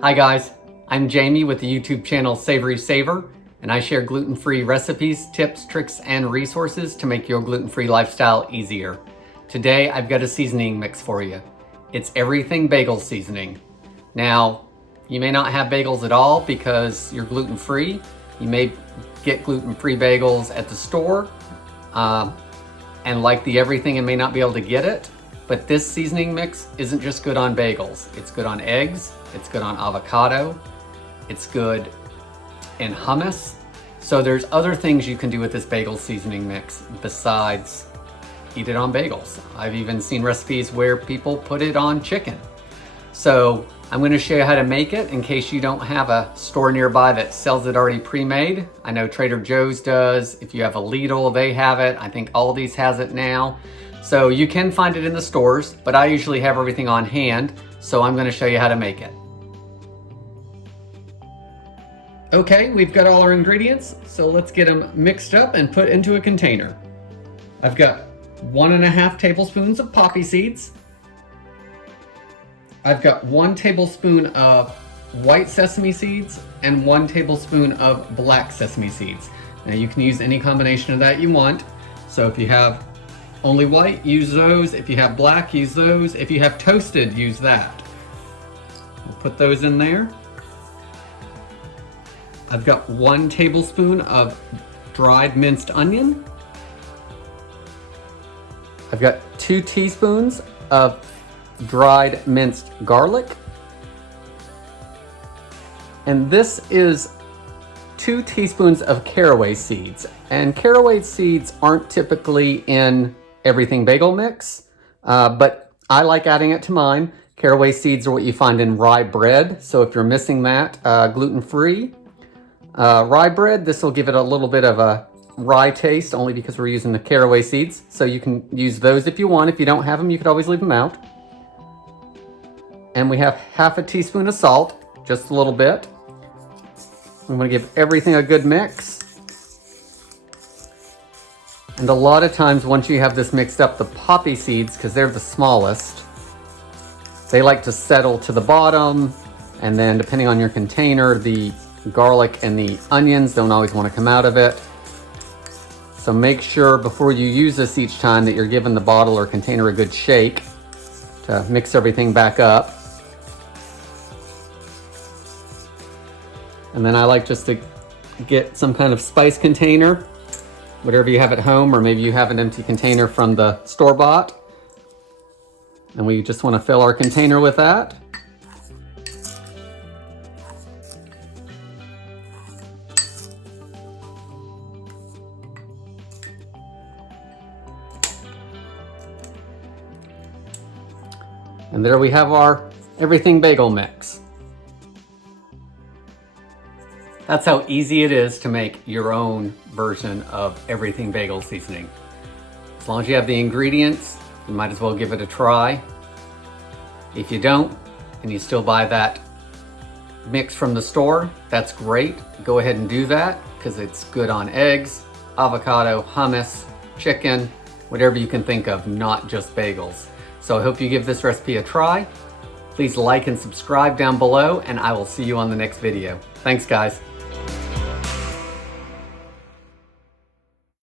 Hi guys, I'm Jamie with the YouTube channel Savory Savor, and I share gluten-free recipes, tips, tricks, and resources to make your gluten-free lifestyle easier. Today I've got a seasoning mix for you. It's Everything Bagel Seasoning. Now, you may not have bagels at all because you're gluten-free. You may get gluten-free bagels at the store, and like the Everything and may not be able to get it. But this seasoning mix isn't just good on bagels. It's good on eggs, it's good on avocado, it's good in hummus. So there's other things you can do with this bagel seasoning mix besides eat it on bagels. I've even seen recipes where people put it on chicken. So I'm gonna show you how to make it in case you don't have a store nearby that sells it already pre-made. I know Trader Joe's does. If you have a Lidl, they have it. I think Aldi's has it now. So you can find it in the stores, but I usually have everything on hand, so I'm gonna show you how to make it. Okay, we've got all our ingredients, so let's get them mixed up and put into a container. I've got 1.5 tablespoons of poppy seeds. I've got 1 tablespoon of white sesame seeds and 1 tablespoon of black sesame seeds. Now you can use any combination of that you want. So if you have only white, use those. If you have black, use those. If you have toasted, use that. We'll put those in there. I've got 1 tablespoon of dried minced onion. I've got 2 teaspoons of dried minced garlic. And this is 2 teaspoons of caraway seeds. And caraway seeds aren't typically in Everything Bagel Mix, but I like adding it to mine. Caraway seeds are what you find in rye bread, so if you're missing that, gluten-free rye bread, this will give it a little bit of a rye taste, only because we're using the caraway seeds. So you can use those if you want. If you don't have them, you could always leave them out. And we have 1/2 teaspoon of salt, just a little bit. I'm gonna give everything a good mix. And a lot of times once you have this mixed up, the poppy seeds, because they're the smallest, they like to settle to the bottom, and then depending on your container, the garlic and the onions don't always want to come out of it. So make sure before you use this each time that you're giving the bottle or container a good shake to mix everything back up. And then I like just to get some kind of spice container, whatever you have at home, or maybe you have an empty container from the store-bought. And we just want to fill our container with that. And there we have our Everything Bagel Mix. That's how easy it is to make your own version of Everything Bagel Seasoning. As long as you have the ingredients, you might as well give it a try. If you don't, and you still buy that mix from the store, that's great. Go ahead and do that, because it's good on eggs, avocado, hummus, chicken, whatever you can think of, not just bagels. So I hope you give this recipe a try. Please like and subscribe down below, and I will see you on the next video. Thanks, guys.